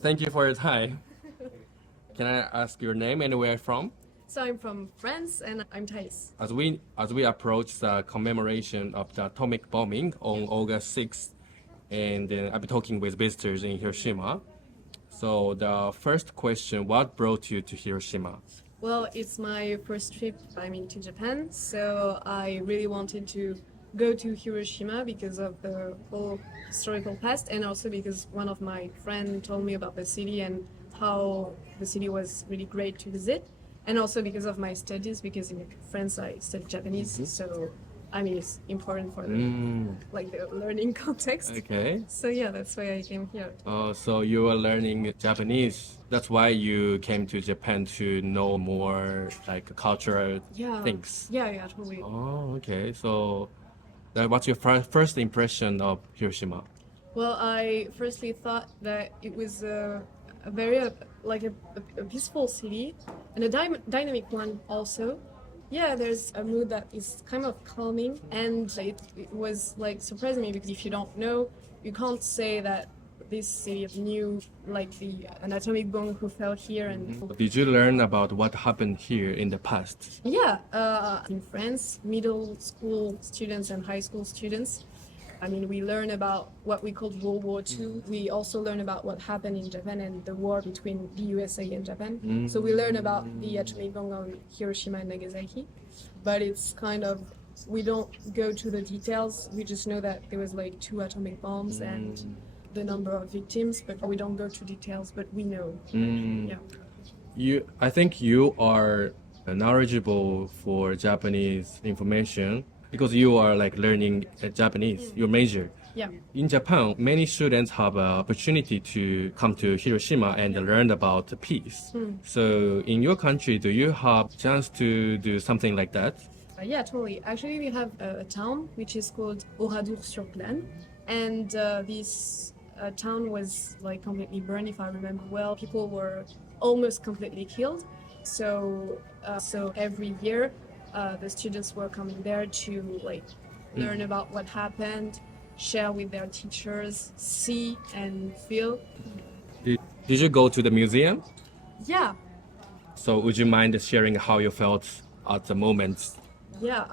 Thank you for your time. Can I ask your name and where you're from? So I'm from France and I'm Thais. As we approach the commemoration of the atomic bombing on August 6th, and I'll be talking with visitors in Hiroshima. So the first question, what brought you to Hiroshima? Well, it's my first trip, to Japan. So I really wanted to go to Hiroshima because of the whole historical past, and also because one of my friends told me about the city and how the city was really great to visit. And also because of my studies, because in France I studied Japanese, so it's important for the learning context. Okay. So yeah, that's why I came here. Oh, so you were learning Japanese. That's why you came to Japan to know more cultural things. Yeah, totally. Oh, okay. So what's your first impression of Hiroshima? Well, I firstly thought that it was a very a peaceful city and a dynamic one also. Yeah, there's a mood that is kind of calming, and it was surprising me because if you don't know, you can't say that this city knew an atomic bomb who fell here. And Did you learn about what happened here in the past? yeah, in France, middle school students and high school students, we learn about what we called World War II. We also learn about what happened in Japan and the war between the USA and Japan. So we learn about the atomic bomb on Hiroshima and Nagasaki. But it's we don't go to the details. We just know that there was 2 atomic bombs and the number of victims, but we don't go to details, but we know. Yeah. I think you are knowledgeable for Japanese information because you are learning Japanese, your major. Yeah. In Japan, many students have an opportunity to come to Hiroshima and learn about peace. So in your country, do you have chance to do something like that? Yeah, totally. Actually, we have a town which is called Oradour-sur-Glane, and this town was completely burned, if I remember well. People were almost completely killed. So every year, the students were coming there to learn about what happened, share with their teachers, see and feel. Did you go to the museum? Yeah. So would you mind sharing how you felt at the moment? Yeah,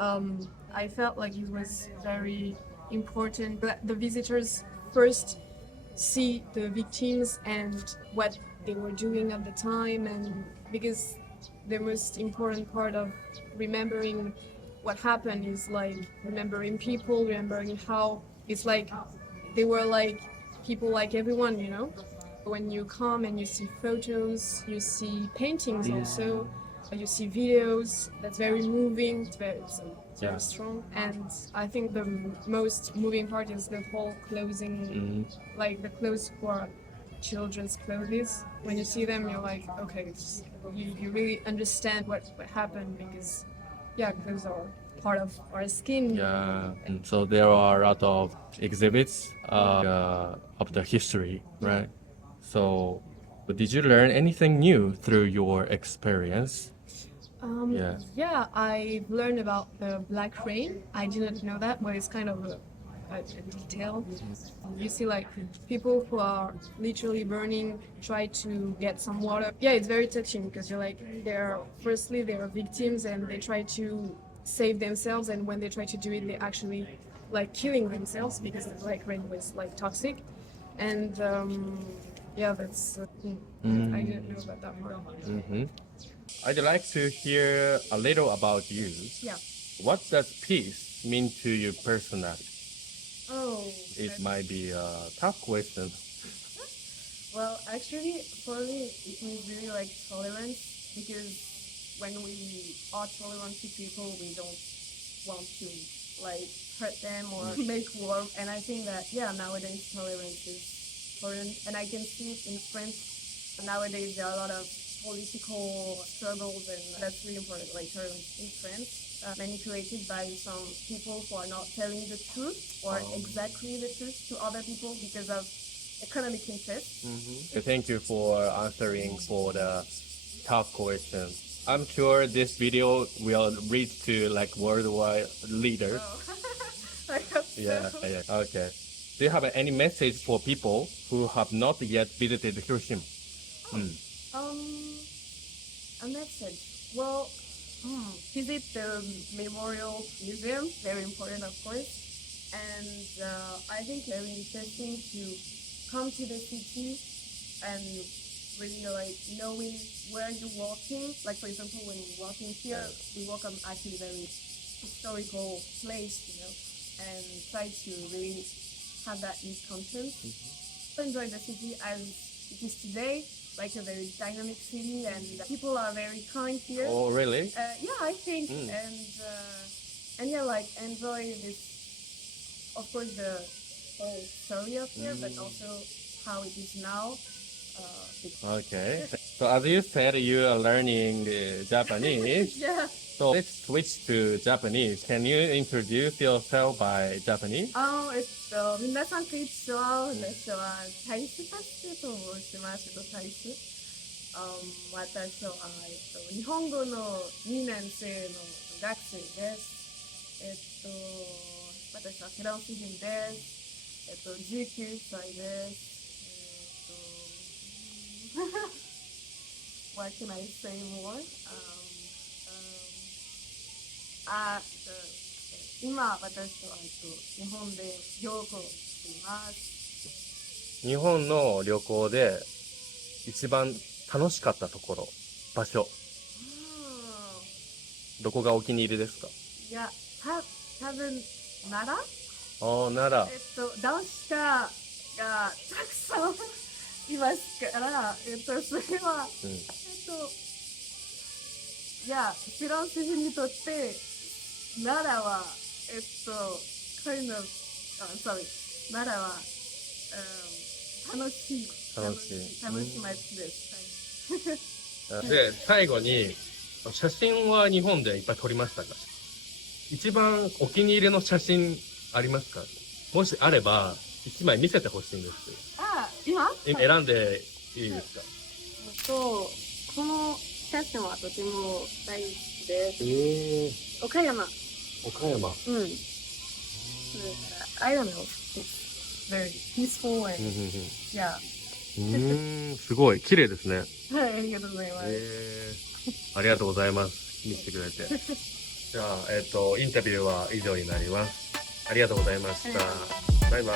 I felt like it was very important that the visitors first see the victims and what they were doing at the time, and because the most important part of remembering what happened is remembering people, remembering how it's they were people like everyone, When you come and you see photos, you see paintings also, you see videos, that's very moving, it's very strong. And I think the most moving part is the whole clothing, the clothes for children's clothes. When you see them, you're okay, you really understand what happened, because clothes are part of our skin. Yeah, and so there are a lot of exhibits of the history, right? So, but did you learn anything new through your experience? Yeah, I learned about the black rain. I didn't know that, but it's kind of a detail. You see people who are literally burning, try to get some water. Yeah, it's very touching because you're they're victims and they try to save themselves, and when they try to do it, they actually killing themselves because the black rain was toxic. And that's I didn't know about that part. I'd like to hear a little about you. Yeah. What does peace mean to you personally? Oh. It might be a tough question. Well, actually, for me, it means really tolerance, because when we are tolerant to people, we don't want to hurt them or make war. And I think that nowadays tolerance is important, and I can see it in France. Nowadays there are a lot of political struggles, and that's really important. Tolerance in France, manipulated by some people who are not telling the truth or exactly the truth to other people because of economic interests. Thank you for answering for the tough question. I'm sure this video will reach to worldwide leaders. I hope so. Yeah. Okay. Do you have any message for people who have not yet visited Hiroshima? A message. Well, visit the memorial museum. Very important, of course. And I think very interesting to come to the city and really like knowing where you're walking. Like for example, when we're walking here, we walk on actually very historical place, and try to really have that in conscience. Enjoy the city as it is today, like a very dynamic city, and people are very kind here. Oh, really? Yeah, I think, and yeah, like enjoy this. Of course, the whole story of here, but also how it is now. Okay. So as you said, you are learning Japanese. Yeah. So let's switch to Japanese. Can you introduce yourself by Japanese? 皆さんこんにちは。私は大使タスと申します。大使。私は日本語の2年生の学生です。私はフランス人です。19歳です。What can I say more? 今私は日本で旅行しています。日本の旅行で一番楽しかったところ、場所。どこがお気に入りですか？いや、多分奈奈良？良。ダンスターがたくさんいますから、それは、いや、フランス人にとって奈良はkind of sorry 奈良は、楽しい街です。で、最後に写真は日本でいっぱい撮りましたか？一番お気に入りの写真ありますか？もしあれば一枚見せてほしいんです。今選んでいいですか？この写真はとても大好きです。岡山。I don't know. It's very peaceful and yeah. すごい綺麗ですね。はい、ありがとうございます。ありがとうございます。見せてくれて。じゃあインタビューは以上になります。ありがとうございました。バイバイ。